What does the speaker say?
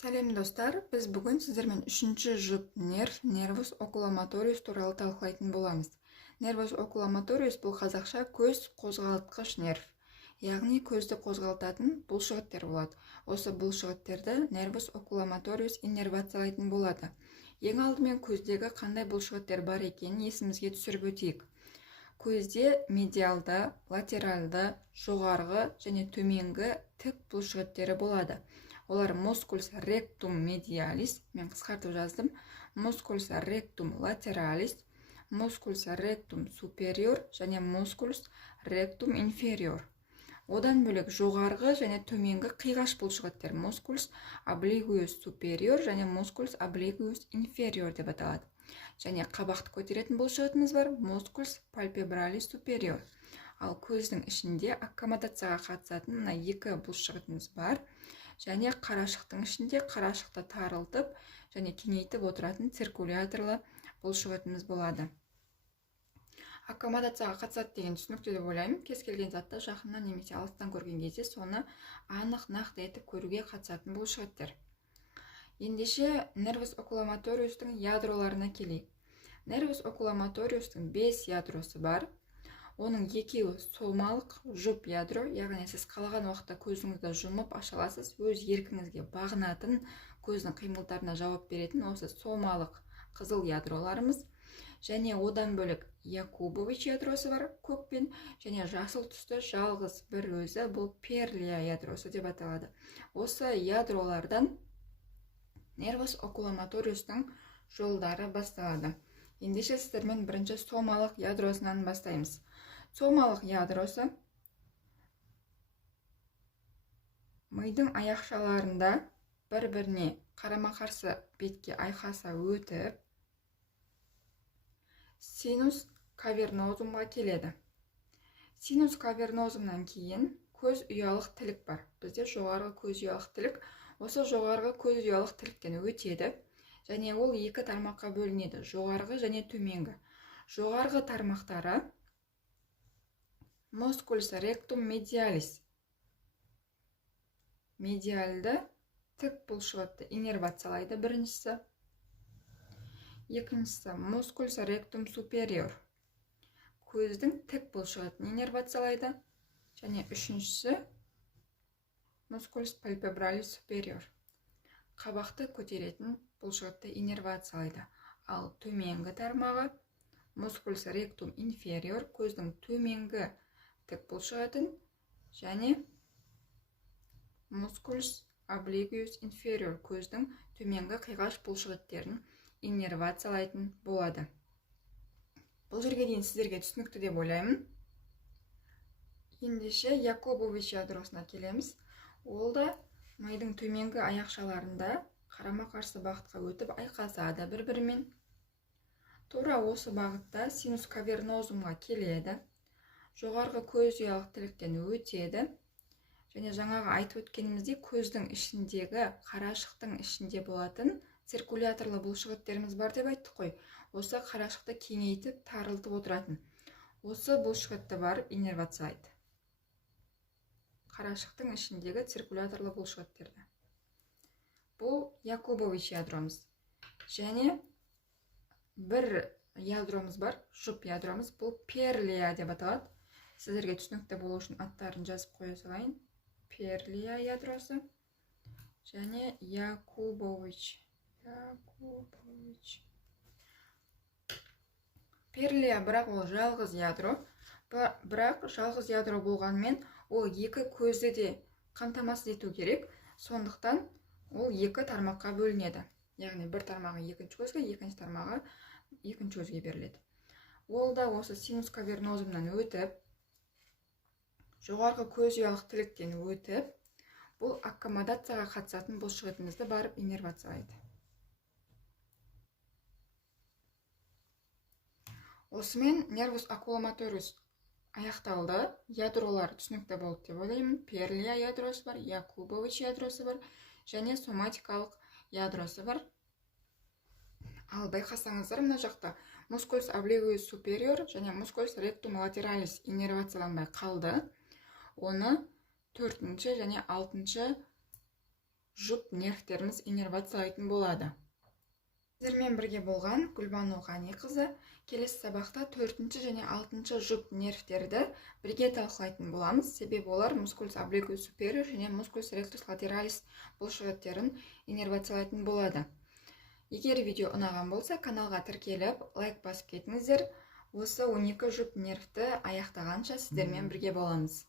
Сәлем достар, біз бүгін сіздермен үшінші жұп нервус окуломаториус туралы талқылайтын боламыз. Нервус окуломаториус бұл қазақша көз қозғалтқыш нерв, яғни көзді қозғалтатын бұлшықеттер болады. Осы бұлшықеттерді нервус окуломаториус иннервациялайтын болады. Ең алдымен көздегі қандай бұлшықеттер бар екенін есімізге түсіріп өтейік. Көзде медиалды, латералды, жоғарғы және төменгі тік бұлшықеттері болады. Олар мускулс ректум медиалис, мен қысқартып жаздым, мускулс ректум латералис, мускулс ректум супериор және мускулс ректум инфериор. Одан бөлек жоғарғы және төменгі қиғаш бұлшықеттер мускулс облигуус супериор және мускулс облигуус инфериор деп аталады. Және қабақты көтеретін бұлшықетіміз бар, мускулс пальпебралис супериор. Ал көздің ішінде аккомодацияға қатысатын мына екі бұлшықетіміз бар. Және қарашықтың ішінде қарашықты тарылтып және кеңейтіп отыратын циркуляторлы бұлшықетіміз болады. Аккомодацияға қатысады деген түсінікті деп ойлаймын. Кез келген затты жақыннан немесе алыстан көрген кезде соны анық нақты етіп көруге қатысатын бұлшықеттер. Ендеше нервус окуломаториустың ядроларына келейік. Нервус окуломаториустың 5 ядросы бар. Оның екеуі сомалық жұп ядро, яғни сіз қалаған уақытта көзіңізді жұмып аша аласыз, өз еркіңізге бағынатын, көздің қимылдарына жауап беретін осы сомалық қызыл ядроларымыз. Және одан бөлек Якубович ядросы бар көкпен, және жасыл түсті жалғыз бір өзі, бұл Перлия ядросы деп аталады. Осы ядролардан нервус окуломаториустың жолдары басталады. Ендеше сіздермен бірінші сомалық ядросынан бастаймыз. Сомалық ядросы мидың аяқшаларында бір-біріне қарама-қарсы бетке айқаса өтіп, синус кавернозумға келеді. Синус кавернозумнан кейін көз ұялық тілік бар. Бізде жоғарғы көз ұялық тілік, осы жоғарғы көз ұялық тіліктен өтеді, және ол екі тармаққа бөлінеді, жоғарғы және төменгі. Жоғарғы тармақтары мускулс ректум медиалис, медиалды тік бұлшықетті иннервациялайды біріншісі. Екіншісі мускулс ректум супериор, көздің тік бұлшықетін иннервациялайды. Және үшіншісі мускулс пальпебралис супериор, қабақты көтеретін бұлшықетті иннервациялайды. Ал төменгі тармағы мускулс ректум инфериор, көздің төменгі тік бұлшықетін, және мускулс облигуус инфериор, көздің төменгі қиғаш бұлшықеттерін иннервациялайтын болады. Бұл жерге дейін сіздерге түсінікті деп ойлаймын. Ендеше Якубович ядросына келеміз. Ол да мидың төменгі аяқшаларында қарама-қарсы бағытқа өтіп айқасады бір-бірімен. Тура осы бағытта синус кавернозумға келеді. Жоғарғы көз ұялық тіліктен өтеді. Және жаңағы айтып өткенімізде көздің ішіндегі, қарашықтың ішінде болатын циркуляторлы бұлшықеттеріміз бар деп айттық қой. Осы қарашықты кеңейтіп, тарылтып отыратын. Осы бұлшықетті барып иннервациялайды. Қарашықтың ішіндегі циркуляторлы бұлшықеттерді. Бұл Якубович ядромыз. Және бір ядромыз бар, жұп ядромыз, бұл Перлия деп аталады. Сіздерге түсінікті болу үшін аттарын жазып қоя салайын. Перлия ядросы және Якубович. Перлия бірақ ол жалғыз ядро, бірақ жалғыз ядро болғанмен ол екі көзді де қамтамасыз ету керек, сондықтан ол екі тармаққа бөлінеді. Яғни бір тармағы екінші көзге, екінші тармағы екінші көзге беріледі. Ол да осы синус кавернозумнан өтіп, жоғарғы көз ұялық тіліктен өтіп, бұл аккомодацияға қатысатын бұлшықетімізді барып иннервациялайды. Осымен нервус окуломаториус аяқталды. Ядролар түсінікті болды деп ойлаймын. Перлия ядросы бар, Якубович ядросы бар, және соматикалық ядросы бар. Ал байқасаңыздар, мына жақта мускулс облигуус супериор және мускулс ректум латералис иннервацияланбай қалды. Оны 4-ші және 6-ші жұп нервтеріміз иннервациялайтын болады. Сіздермен бірге болған Гүлбану Ғаниқызы. Келесі сабақта 4-ші және 6-ші жұп нервтерді бірге талқылайтын боламыз. Себебі олар мускулус обликус супериор және мускулус ректус латералис бұлшықеттерін иннервациялайтын болады. Егер видео ұнаған болса, каналға тіркеліп, лайк басып кетіңіздер. Осы 12 жұп нервті аяқтағанша сіздермен бірге боламыз.